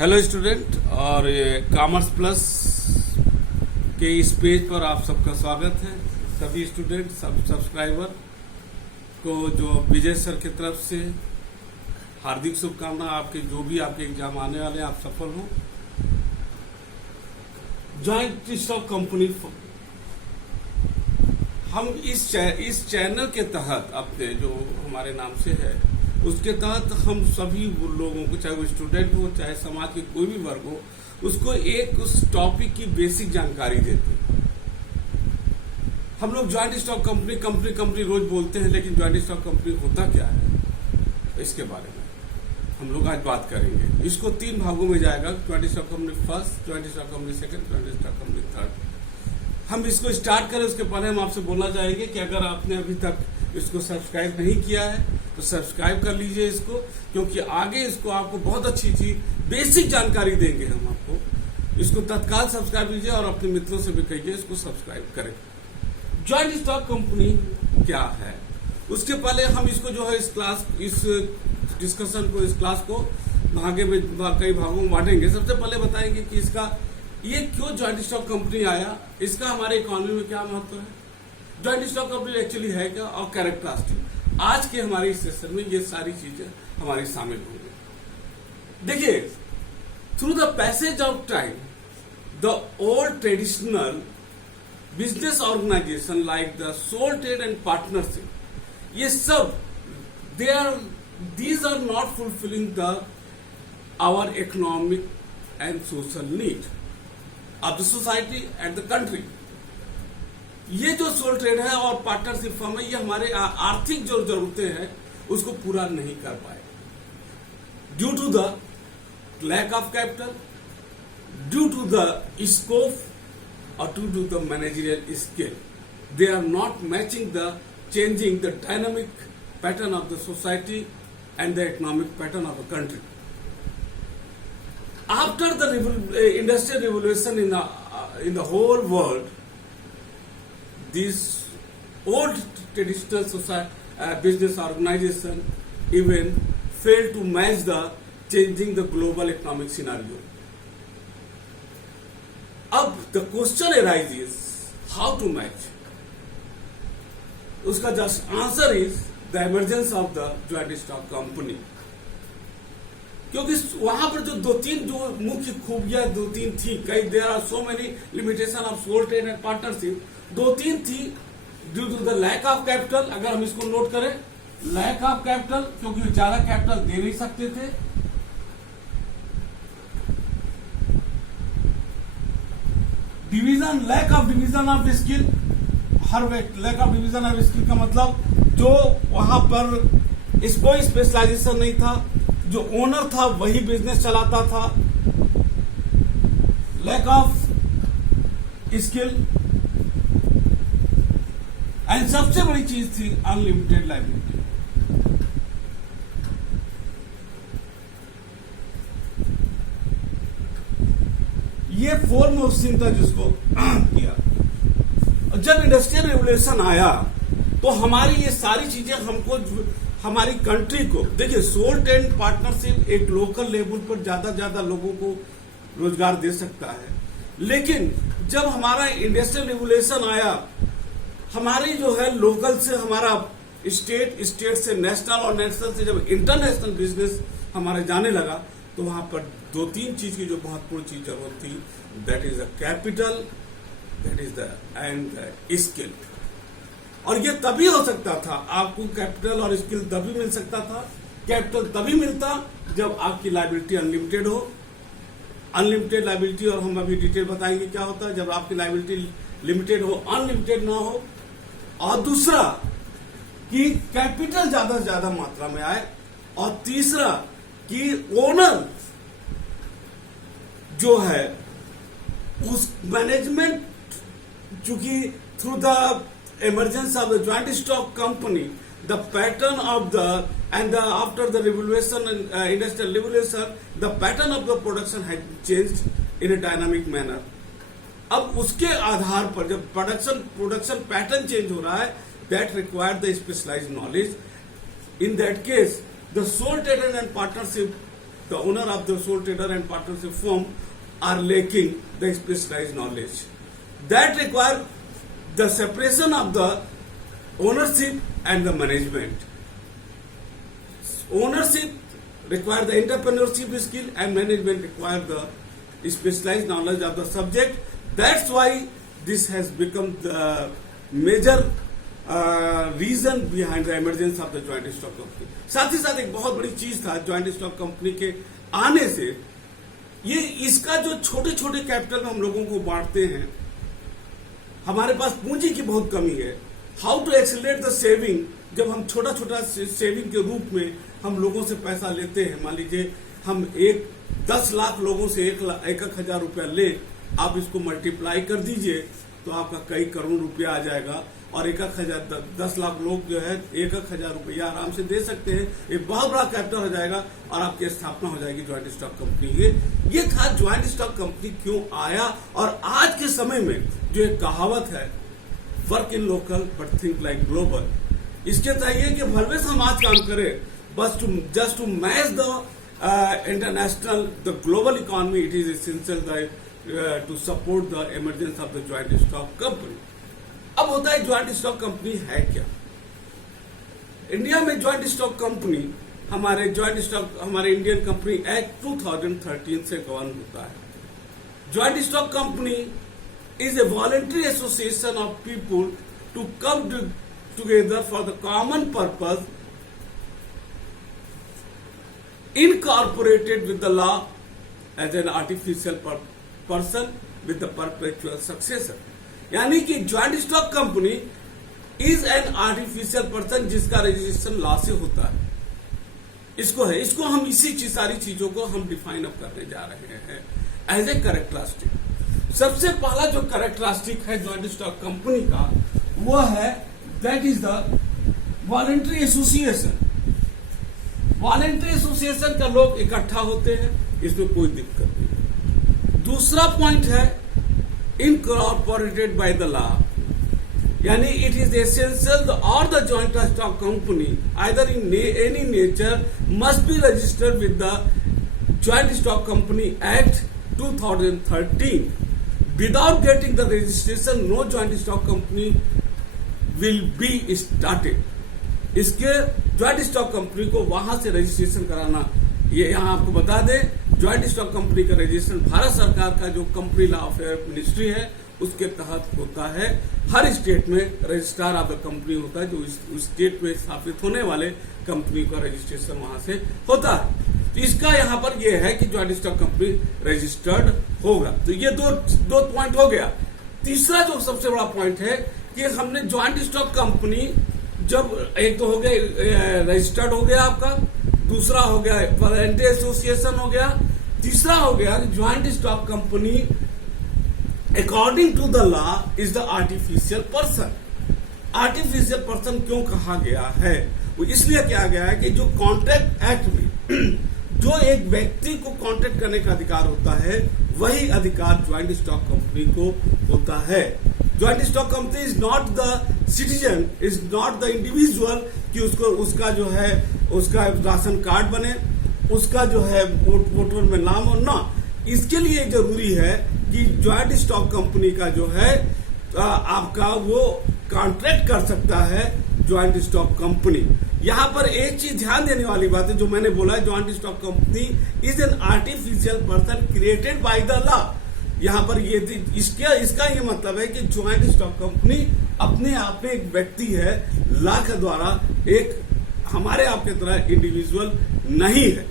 Hello student, और ये commerce plus के इस पेज पर आप सबका स्वागत है। सभी स्टूडेंट, सब सब्सक्राइबर को जो विजय सर की तरफ से हार्दिक शुभकामना। आपके जो भी आपके एग्जाम आने वाले हैं, आप सफल हों। जॉइंट स्टॉक कंपनी, हम इस चैनल के तहत अपने जो हमारे नाम से है उसके तहत हम सभी लोगों को, चाहे वो स्टूडेंट हो चाहे समाज के कोई भी वर्ग हो, उसको एक उस टॉपिक की बेसिक जानकारी देते हैं। हम लोग ज्वाइंट स्टॉक कंपनी रोज बोलते हैं, लेकिन ज्वाइंट स्टॉक कंपनी होता क्या है इसके बारे में हम लोग आज बात करेंगे। इसको 3 भागों में जाएगा: joint stock company first, joint stock company second, joint stock company third. हम इसको स्टार्ट करें उसके पहले हम आपसे बोलना चाहेंगे कि अगर आपने अभी तक इसको सब्सक्राइब नहीं किया है तो सब्सक्राइब कर लीजिए इसको, क्योंकि आगे इसको आपको बहुत अच्छी बेसिक जानकारी देंगे हम आपको। इसको तत्काल सब्सक्राइब कीजिए और अपने मित्रों से भी कहिए इसको सब्सक्राइब करें। ज्वाइंट स्टॉक कंपनी क्या है, उसके पहले हम इसको जो है इस डिस्कशन को, इस क्लास को कई भागों में बांटेंगे। सबसे पहले बताएंगे कि ये क्यों ज्वाइंट स्टॉक कंपनी आया, इसका हमारे इकोनॉमी में क्या महत्व है, ज्वाइंट स्टॉक कंपनी एक्चुअली है क्या, और कैरेक्टरिस्टिक। आज के हमारे इस सेशन में ये सारी चीजें हमारी शामिल होंगी। देखिए, through the passage of time the old traditional business organisation like the sole trade and partnership, ये सब these are not fulfilling our economic and social need of the society and the country। ये जो soul trade है और partnership firm है, ये हमारे आर्थिक जो जरूरतें हैं उसको पूरा नहीं कर पाए, due to the lack of capital, due to the scope और due to the managerial skill. They are not matching the changing the dynamic pattern of the society and the economic pattern of a country. After the industrial revolution in the whole world, these old traditional business organization even failed to match the changing the global economic scenario. अब the question arises, how to match? उसका just answer is the emergence of the joint stock company। क्योंकि वहां पर जो 2-3 जो मुख्य खूबियां 2-3 थी, कई there are so many limitation of sole trade and partnership, 2-3 थी। Due to the lack of capital, अगर हम इसको नोट करें, लैक ऑफ कैपिटल, क्योंकि ज्यादा कैपिटल दे नहीं सकते थे। Division, lack of division of skill, lack of division of skill का मतलब जो वहां पर इसको स्पेशलाइजेशन नहीं था, जो ओनर था वही बिजनेस चलाता था। लैक ऑफ स्किल, एंड सबसे बड़ी चीज थी अनलिमिटेड लायबिलिटी। ये फॉर्म ऑफ सिन था जिसको किया। जब इंडस्ट्रियल रेवोल्यूशन आया तो हमारी ये सारी चीजें हमको, हमारी कंट्री को, देखिए सोल ट्रेड पार्टनरशिप एक लोकल लेवल पर ज्यादा लोगों को रोजगार दे सकता है, लेकिन जब हमारा इंडस्ट्रियल रेवोल्यूशन आया, हमारी जो है लोकल से हमारा स्टेट से नेशनल और नेशनल से जब इंटरनेशनल बिजनेस हमारा जाने लगा, तो वहां पर 2-3 चीज की जो महत्वपूर्ण चीज जरूरत थी, that is the capital, that is the skill. और ये तभी हो सकता था, आपको कैपिटल और स्किल तभी मिल सकता था। कैपिटल तभी मिलता जब आपकी लायबिलिटी अनलिमिटेड हो। अनलिमिटेड लायबिलिटी, और हम अभी डिटेल बताएंगे क्या होता है जब आपकी लायबिलिटी लिमिटेड हो, अनलिमिटेड ना हो। और दूसरा कि कैपिटल ज्यादा से ज्यादा मात्रा में आए, और तीसरा कि ओनर जो है उस मैनेजमेंट, चूंकि through the emergence of the joint stock company, the pattern of after the revolution and industrial revolution, the pattern of the production had changed in a dynamic manner। अब उसके आधार पर जब प्रोडक्शन पैटर्न चेंज हो रहा है, that required the specialized knowledge। In that case, the sole trader and partnership the owner of the sole trader and partnership firm are lacking the specialized knowledge. That require the separation of the ownership and the management. Ownership require the entrepreneurship skill and management require the specialized knowledge of the subject. That's why this has become the major reason behind the emergence of the joint stock company. साथ ही साथ एक बहुत बड़ी चीज था joint stock company के आने से, ये इसका जो छोटे छोटे कैपिटल हम लोगों को बांटते हैं, हमारे पास पूंजी की बहुत कमी है। How to accelerate the saving, जब हम छोटा छोटा सेविंग के रूप में हम लोगों से पैसा लेते हैं, मान लीजिए हम 10 लाख लोगों से 1,000 रुपया ले, आप इसको मल्टीप्लाई कर दीजिए तो आपका कई करोड़ रुपया आ जाएगा, और 10 लाख लोग जो है 1,000 रुपया आराम से दे सकते हैं। एक बहुत बड़ा कैपिटल हो जाएगा और आपकी स्थापना हो जाएगी ज्वाइंट स्टॉक कंपनी। ये था ज्वाइंट स्टॉक कंपनी क्यों आया। और आज के समय में जो एक कहावत है, work in local but think like global, इसके चाहिए कि भले से हम आज काम करें, बस just to match the international the global economy, it is essential to support the emergence of the joint stock company. अब होता है ज्वाइंट स्टॉक कंपनी है क्या। इंडिया में ज्वाइंट स्टॉक कंपनी हमारे इंडियन कंपनी एक्ट 2013 से गवर्न होता है। Joint stock company is a voluntary association of people to come together for the common purpose incorporated with the law as an artificial person with the perpetual successor. यानी कि joint stock company is an artificial person जिसका registration law से होता है। इसको हम सारी चीजों को हम डिफाइन अप करने जा रहे हैं एज ए कैरेक्टरिस्टिक। सबसे पहला जो कैरेक्टरिस्टिक है ज्वाइंट स्टॉक कंपनी का, वो है that is the voluntary association. Voluntary association का लोग इकट्ठा होते हैं, इसमें कोई दिक्कत नहीं। दूसरा पॉइंट है incorporated by the law, यानी it is essential or the joint stock company either in any nature must be registered with the Joint Stock Company Act 2013. Without getting the registration, no joint stock company will be started. इसके joint stock company को वहां से registration कराना, ये यहाँ आपको बता दें, ज्वाइंट स्टॉक कंपनी का रजिस्ट्रेशन भारत सरकार का जो कंपनी लॉ अफेयर मिनिस्ट्री है उसके तहत होता है। हर स्टेट में रजिस्ट्रार ऑफ द कंपनी होता है, जो उस स्टेट में स्थापित होने वाले कंपनी का रजिस्ट्रेशन वहां से होता है। तो इसका यहाँ पर यह है कि ज्वाइंट स्टॉक कंपनी रजिस्टर्ड होगा। तो ये दो पॉइंट हो गया। तीसरा जो सबसे बड़ा पॉइंट है कि हमने ज्वाइंट स्टॉक कंपनी, जब एक तो हो गया रजिस्टर्ड हो गया आपका, दूसरा हो गया वॉलंटरी एसोसिएशन हो गया, तीसरा हो गया joint stock company according to the law is the artificial person. Artificial person क्यों कहा गया है? वो इसलिए कहा गया है कि जो कॉन्ट्रैक्ट एक्ट में जो एक व्यक्ति को कॉन्ट्रैक्ट करने का अधिकार होता है, वही अधिकार ज्वाइंट स्टॉक कंपनी को होता है। Joint stock company is not the citizen, is not the individual कि उसका जो है उसका राशन कार्ड बने, उसका जो है वोटर में नाम हो ना। इसके लिए जरूरी है कि ज्वाइंट स्टॉक कंपनी का जो है आपका वो कॉन्ट्रैक्ट कर सकता है ज्वाइंट स्टॉक कंपनी। यहाँ पर एक चीज ध्यान देने वाली बात है, जो मैंने बोला है, joint stock company is an artificial person created by the law. यहाँ पर ये इसका ये मतलब है कि ज्वाइंट स्टॉक कंपनी अपने आप में एक व्यक्ति है, लॉ के द्वारा एक हमारे आपके तरह इंडिविजुअल नहीं है।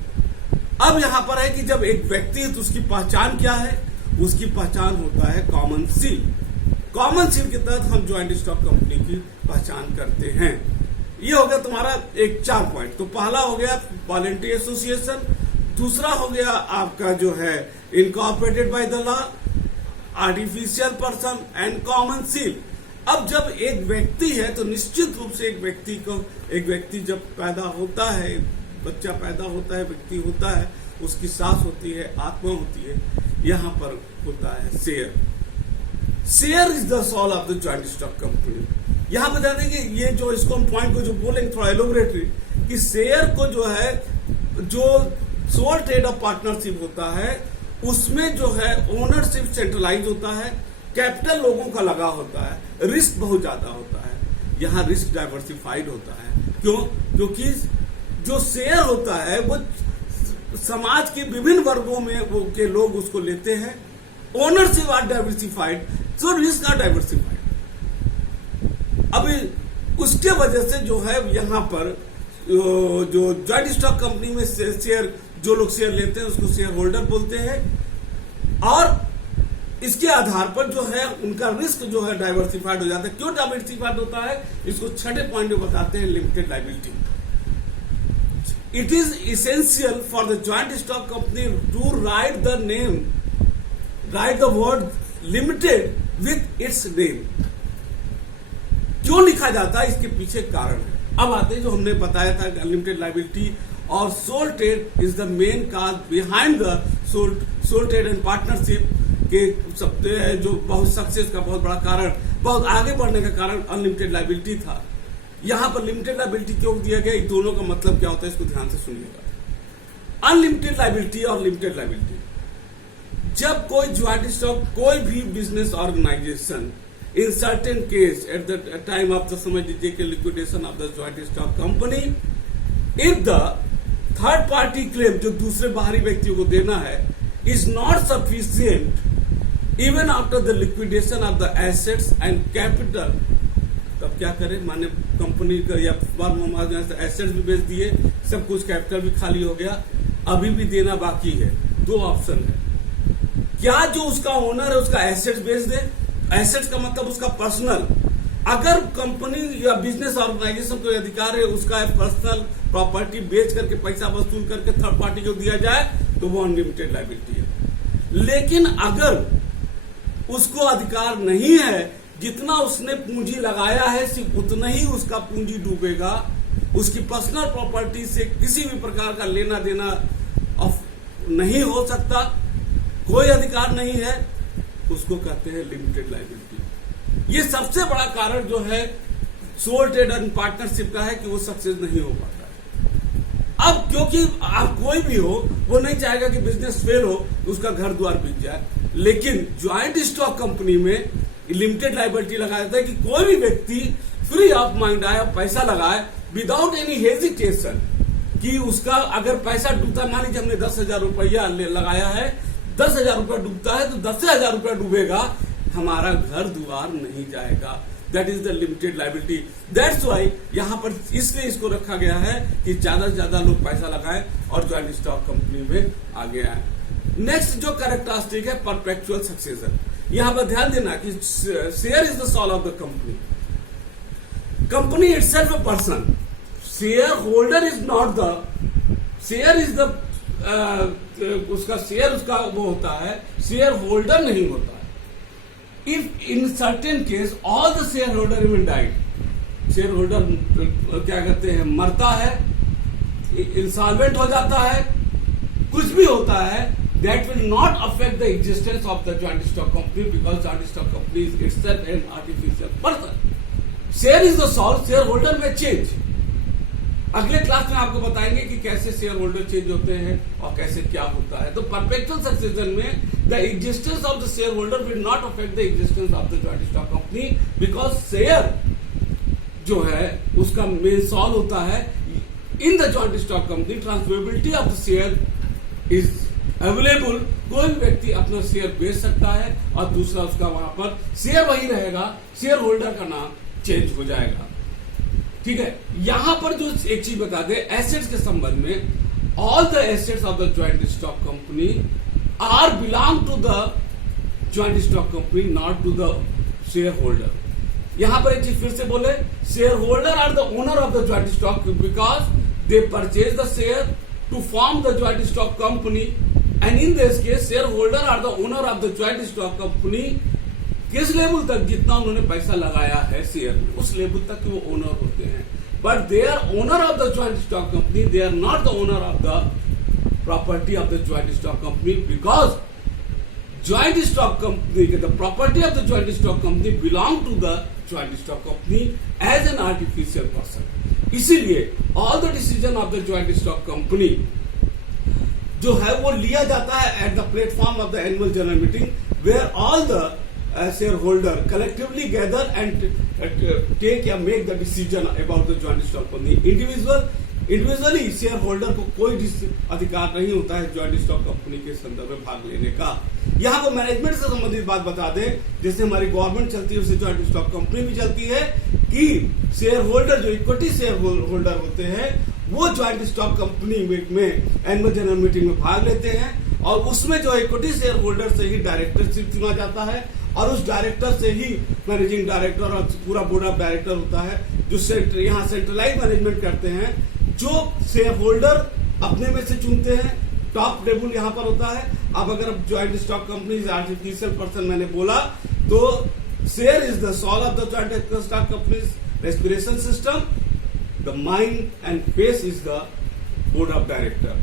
अब यहाँ पर है कि जब एक व्यक्ति है तो उसकी पहचान क्या है? उसकी पहचान होता है कॉमन सील। कॉमन सील के तहत हम ज्वाइंट स्टॉक कंपनी की पहचान करते हैं। ये हो गया तुम्हारा 4 पॉइंट। तो पहला हो गया वॉलंटरी एसोसिएशन, दूसरा हो गया आपका जो है incorporated by the law, artificial person and common seal. अब जब एक व्यक्ति है तो निश्चित रूप से एक व्यक्ति जब पैदा होता है, बच्चा पैदा होता है, व्यक्ति होता है, उसकी सांस होती है, आत्मा होती है, यहां पर होता है share. Share is the soul of the joint stock company. यहां बता दें कि ये जो इसको हम पॉइंट को जो बोलेंगे थोड़ा एलोबरेटरी, कि शेयर को जो है जो सोल ट्रेड ऑफ पार्टनरशिप होता है, उसमें जो है ओनरशिप सेंट्रलाइज होता है, कैपिटल लोगों का लगा होता है, रिस्क बहुत ज्यादा होता है। यहाँ रिस्क डाइवर्सिफाइड होता है। क्यों? क्योंकि जो शेयर होता है वो समाज के विभिन्न वर्गों में वो के लोग उसको लेते हैं। Ownership are diversified, so risk are diversified. अभी उसके वजह से जो है यहाँ पर जो जॉइंट स्टॉक कंपनी में शेयर जो लोग शेयर लेते हैं उसको शेयर होल्डर बोलते हैं, और इसके आधार पर जो है उनका रिस्क जो है डाइवर्सिफाइड हो जाता है। क्यों डाइवर्सिफाइड होता है? इसको छठे पॉइंट में बताते हैं, limited liability. It is essential for the joint stock company to write the word limited with its name. क्यों लिखा जाता है? इसके पीछे कारण है। अब आते हैं जो हमने बताया था, अनलिमिटेड लायबिलिटी और sole trade is the main cause behind the sole trade and partnership के सब जो बहुत सक्सेस का बहुत बड़ा कारण, बहुत आगे बढ़ने का कारण अनलिमिटेड लायबिलिटी था। यहां पर लिमिटेड लायबिलिटी क्यों दिया गया, इन दोनों का मतलब क्या होता है, इसको ध्यान से सुनिएगा। अनलिमिटेड लायबिलिटी और लिमिटेड लायबिलिटी, जब कोई ज्वाइंट स्टॉक, कोई भी business organisation in certain case at the time of the समझ लीजिए कि liquidation of the joint stock company, if the third party claim जो दूसरे बाहरी व्यक्तियों को देना है is not sufficient even after the liquidation of the assets and capital, तब क्या करें? माने कंपनी का या फर्म एसेट्स भी बेच दिए, सब कुछ, कैपिटल भी खाली हो गया, अभी भी देना बाकी है। दो ऑप्शन है, क्या जो उसका ओनर है उसका एसेट्स बेच दे, एसेट्स का मतलब उसका पर्सनल, अगर कंपनी या बिजनेस ऑर्गेनाइजेशन को अधिकार है उसका पर्सनल प्रॉपर्टी बेच करके पैसा वसूल करके थर्ड पार्टी को दिया जाए तो वो अनलिमिटेड लायबिलिटी है। लेकिन अगर उसको अधिकार नहीं है, जितना उसने पूंजी लगाया है सिर्फ उतना ही उसका पूंजी डूबेगा, उसकी पर्सनल प्रॉपर्टी से किसी भी प्रकार का लेना देना नहीं हो सकता, कोई अधिकार नहीं है, उसको कहते हैं लिमिटेड लायबिलिटी। ये सबसे बड़ा कारण जो है सोल ट्रेड एंड पार्टनरशिप का है कि वो सक्सेस नहीं हो पाता है। अब क्योंकि आप कोई भी हो वो नहीं चाहेगा कि बिजनेस फेल हो, उसका घर द्वार बिक जाए, लेकिन ज्वाइंट स्टॉक कंपनी में लिमिटेड लायबिलिटी लगाया जाता है कि कोई भी व्यक्ति फ्री ऑफ माइंड आए और पैसा लगाए विदाउट एनी हेजिटेशन, कि उसका अगर पैसा डूबता, मान लीजिए हमने 10,000 रुपया लगाया है, 10,000 रुपया डूबता है तो 10,000 रुपया डूबेगा, हमारा घर द्वार नहीं जाएगा। That is the limited liability. That's why यहां पर इसलिए इसको रखा गया है कि ज्यादा से ज्यादा लोग पैसा लगाएं और ज्वाइंट स्टॉक कंपनी में आगे आए। नेक्स्ट जो कैरेक्टरिस्टिक है, परपेचुअल सक्सेशन। यहां पर ध्यान देना कि share is the soul of the company. Company itself a person, shareholder is not the, share is the उसका शेयर उसका वो होता है, शेयर होल्डर नहीं होता है। If in certain case all the share holder even died, shareholder क्या कहते हैं, मरता है, इंसॉल्वेंट हो जाता है, कुछ भी होता है, that will not affect the existence of the joint stock company because joint stock company is itself an artificial person. Share is the soul, shareholder में चेंज। अगले क्लास में आपको बताएंगे कि कैसे शेयर होल्डर चेंज होते हैं और कैसे क्या होता है। तो परपेचुअल सक्सेशन में the existence of the share holder will not affect the existence of the joint stock company because share जो है उसका मेन सोल होता है in the joint stock company. Transferability of the share is available, कोई भी व्यक्ति अपना share बेच सकता है और दूसरा उसका वहां पर शेयर वही रहेगा, शेयर होल्डर का नाम चेंज हो जाएगा। ठीक है, यहां पर जो एक चीज बता दे एसेट्स के संबंध में, all the assets of the joint stock company are belong to the joint stock company, not to the share holder. यहां पर एक चीज फिर से बोले, shareholder are the owner of the joint stock because they purchase the share to form the joint stock company, and in this case shareholder are the owner of the joint stock company. किस level तक? जितना उन्होंने पैसा लगाया है share में, उस level तक वो ओनर होते हैं। But they are owner of the joint stock company, they are not the owner of the property of the joint stock company because joint stock company the property of the joint stock company belong to the joint stock company as an artificial person. इसीलिए all the decision of the joint stock company जो है वो लिया जाता है at the platform of the annual general meeting, where all the share holder collectively gather and take या make the decision about the joint stock company. Individually share holder को कोई अधिकार नहीं होता है ज्वाइंट स्टॉक कंपनी के संदर्भ में भाग लेने का। यहाँ को मैनेजमेंट से संबंधित बात बता दें, जैसे हमारी गवर्नमेंट चलती है उससे ज्वाइंट स्टॉक कंपनी भी चलती है, कि शेयर होल्डर जो इक्विटी शेयर होल्डर होते हैं वो ज्वाइंट स्टॉक कंपनी में एनुअल जनरल मीटिंग में भाग लेते हैं, और उसमें जो इक्विटी शेयर होल्डर से ही डायरेक्टरशिप चुना जाता है, और उस डायरेक्टर से ही मैनेजिंग डायरेक्टर और पूरा बोर्ड ऑफ डायरेक्टर होता है, जो यहाँ सेंट्रलाइज मैनेजमेंट करते हैं, जो शेयर होल्डर अपने में से चुनते हैं। टॉप टेबल यहाँ पर होता है। अब अगर joint stock company artificial person मैंने बोला, तो share is the soul of the joint stock company's respiration system, the mind and face is the board of director,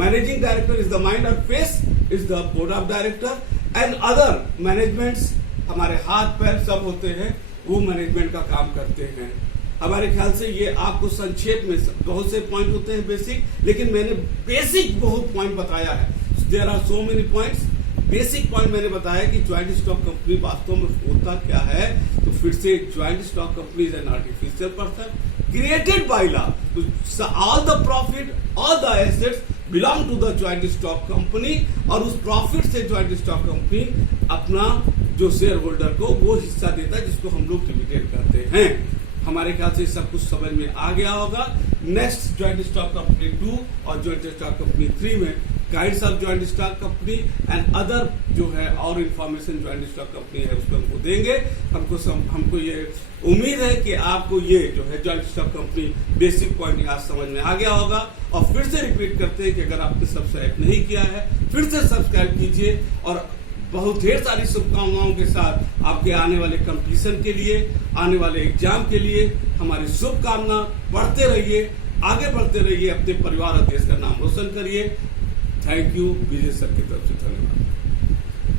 managing director is the mind और face is the board of director, and other managements हमारे हाथ पैर सब होते हैं, वो management का काम करते हैं। हमारे ख्याल से ये आपको संक्षेप में बहुत से पॉइंट होते हैं बेसिक, लेकिन मैंने बेसिक बहुत पॉइंट बताया है। There are so many points. Basic point मैंने बताया कि ज्वाइंट स्टॉक कंपनी वास्तव में होता क्या है। तो फिर से joint stock company is an artificial person created by law, all the profit all the assets belong to the joint stock company, और उस प्रॉफिट से ज्वाइंट स्टॉक कंपनी अपना जो शेयर होल्डर को वो हिस्सा देता है जिसको हम लोग डिविडेंड कहते हैं। हमारे ख्याल से सब कुछ समझ में आ गया होगा। नेक्स्ट ज्वाइंट स्टॉक कंपनी 2 और ज्वाइंट स्टॉक कंपनी 3 में kinds of joint stock company and other जो है और इन्फॉर्मेशन ज्वाइंट स्टॉक कंपनी है उसको हमको देंगे। हमको ये उम्मीद है कि आपको ये जो है joint stock company basic point आज समझ में आ गया होगा। और फिर से रिपीट करते हैं कि अगर आपने सब्सक्राइब नहीं किया है फिर से सब्सक्राइब कीजिए, और बहुत ढेर सारी शुभकामनाओं के साथ आपके आने वाले कंपटीशन के लिए, आने वाले एग्जाम के लिए हमारी शुभकामना। पढ़ते रहिए, आगे बढ़ते रहिए, अपने परिवार और देश का नाम रोशन करिए। Thank you. विजय सर की तरफ से धन्यवाद।